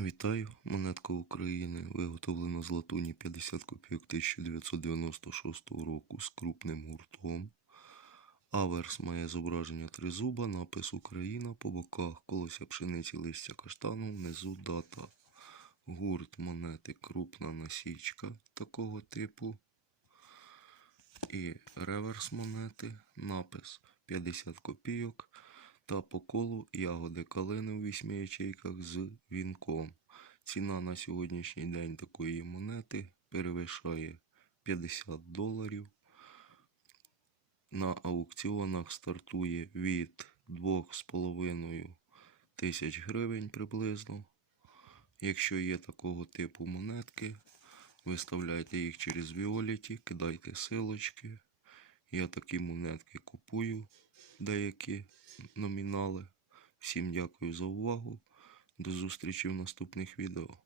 Вітаю, монетка України, виготовлена з латуні 50 копійок 1996 року з крупним гуртом. Аверс має зображення тризуба, напис Україна по боках, колося пшениці листя каштану, внизу дата. Гурт монети крупна насічка такого типу. І реверс монети, напис 50 копійок та по колу ягоди калини у вісьми ячейках з вінком. Ціна на сьогоднішній день такої монети перевищає 50 доларів. На аукціонах стартує від 2,5 тисяч гривень приблизно. Якщо є такого типу монетки, виставляйте їх через Віоліті, кидайте силочки. Я такі монетки купую, деякі номінали. Всім дякую за увагу. До зустрічі в наступних відео.